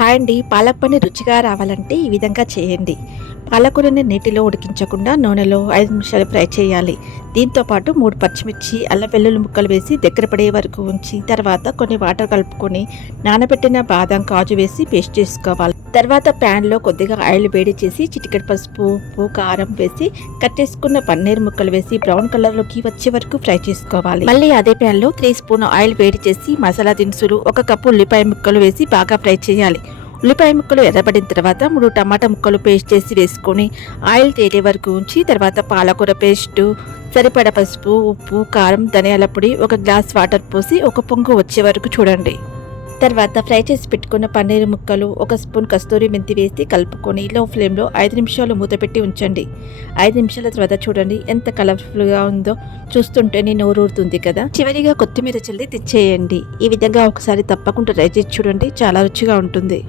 Hi అండి. పాలక్ పన్నీర్ రుచిగా రావాలంటే ఈ విధంగా చేయండి. పాలకూరని నీటిలో ఉడికించకుండా నూనెలో 5 నిమిషాలు ఫ్రై చేయాలి. దీంతో పాటు 3 పచ్చిమిర్చి, అల్లం వెల్లుల్లి ముక్కలు వేసి దగ్గర పడే వరకు ఉంచి తర్వాత కొన్ని వాటర్ కలుపుకొని నానబెట్టిన బాదం, కాజు వేసి పేస్ట్ చేసుకోవాలి. తర్వాత ప్యాన్లో కొద్దిగా ఆయిల్ వేడి చేసి చిటికెడు పసుపు, ఉప్పు, కారం వేసి కట్ చేసుకున్న పన్నీర్ ముక్కలు వేసి బ్రౌన్ కలర్లోకి వచ్చే వరకు ఫ్రై చేసుకోవాలి. మళ్ళీ అదే ప్యాన్లో 3 స్పూన్ ఆయిల్ వేడి చేసి మసాలా దినుసులు, 1 కప్పు ఉల్లిపాయ ముక్కలు వేసి బాగా ఫ్రై చేయాలి. ఉల్లిపాయ ముక్కలు ఎర్రబడిన తర్వాత 3 టమాటా ముక్కలు పేస్ట్ చేసి వేసుకొని ఆయిల్ తేలే వరకు ఉంచి తర్వాత పాలకూర పేస్టు, సరిపడ పసుపు, ఉప్పు, కారం, ధనియాల పొడి, 1 గ్లాస్ వాటర్ పోసి 1 పొంగు వచ్చే వరకు చూడండి. తర్వాత ఫ్రై చేసి పెట్టుకున్న పన్నీర్ ముక్కలు, 1 స్పూన్ కస్తూరి మెంతి వేసి కలుపుకొని లో ఫ్లేమ్లో 5 నిమిషాలు మూత పెట్టి ఉంచండి. 5 నిమిషాల తర్వాత చూడండి ఎంత కలర్ఫుల్గా ఉందో, చూస్తుంటేనే నోరూరుతుంది కదా. చివరిగా కొత్తిమీర చల్లి తెచ్చేయండి. ఈ విధంగా ఒకసారి తప్పకుండా ట్రై చేసి చూడండి, చాలా రుచిగా ఉంటుంది.